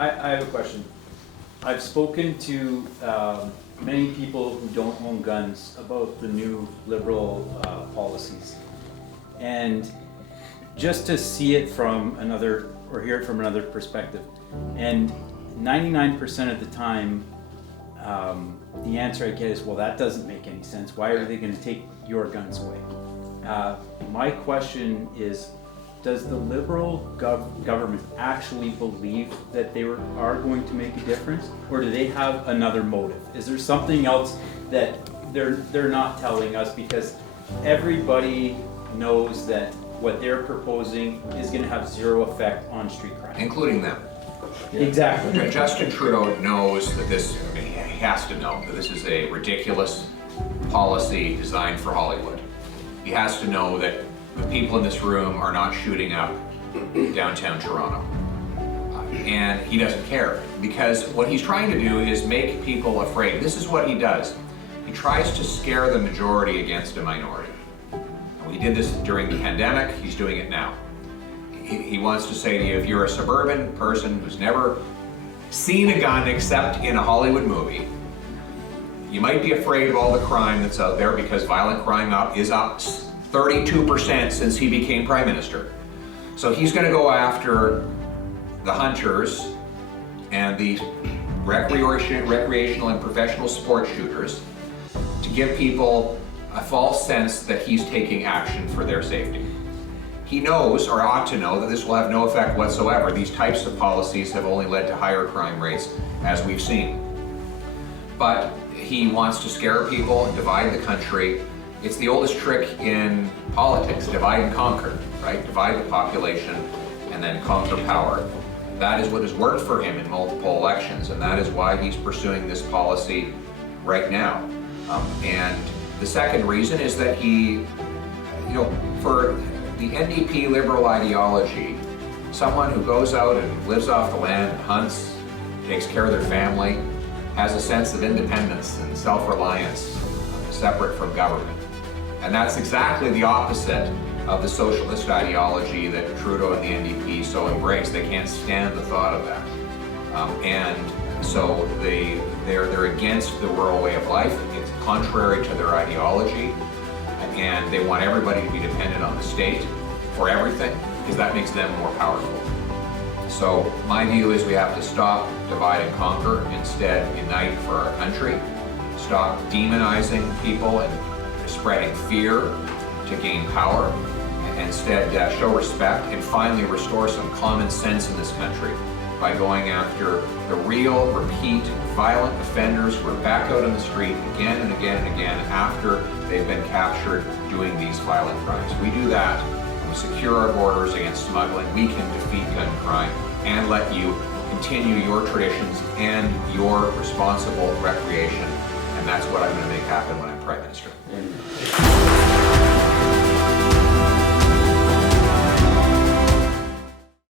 I have a question. I've spoken to many people who don't own guns about the new liberal policies. And just to see it from another, or hear it from another perspective. And 99% of the time, the answer I get is, well, that doesn't make any sense. Why are they going to take your guns away? My question is, does the Liberal government actually believe that they are going to make a difference, or do they have another motive? Is there something else that they're not telling us? Because everybody knows that what they're proposing is going to have zero effect on street crime, including them. Exactly. Justin Trudeau knows that this, I mean, he has to know that this is a ridiculous policy designed for Hollywood. He has to know that the people in this room are not shooting up downtown Toronto. And he doesn't care, because what he's trying to do is make people afraid. This is what he does. He tries to scare the majority against a minority. He did this during the pandemic, he's doing it now. He wants to say to you, if you're a suburban person who's never seen a gun except in a Hollywood movie, you might be afraid of all the crime that's out there, because violent crime is up 32% since he became Prime Minister. So he's going to go after the hunters and the recreational and professional sports shooters to give people a false sense that he's taking action for their safety. He knows, or ought to know, that this will have no effect whatsoever. These types of policies have only led to higher crime rates, as we've seen. But he wants to scare people and divide the country. It's the oldest trick in politics, divide and conquer, right? Divide the population and then conquer power. That is what has worked for him in multiple elections, and that is why he's pursuing this policy right now. And the second reason is that he, for the NDP liberal ideology, someone who goes out and lives off the land, hunts, takes care of their family, has a sense of independence and self-reliance separate from government. And that's exactly the opposite of the socialist ideology that Trudeau and the NDP so embrace. They can't stand the thought of that. And so they're against the rural way of life. It's contrary to their ideology. And they want everybody to be dependent on the state for everything, because that makes them more powerful. So my view is we have to stop, divide and conquer, instead unite for our country. Stop demonizing people and spreading fear to gain power. Instead show respect and finally restore some common sense in this country by going after the real, repeat, violent offenders who are back out on the street again and again and again after they've been captured doing these violent crimes. We do that, we secure our borders against smuggling, we can defeat gun crime and let you continue your traditions and your responsible recreation. And that's what I'm going to make happen when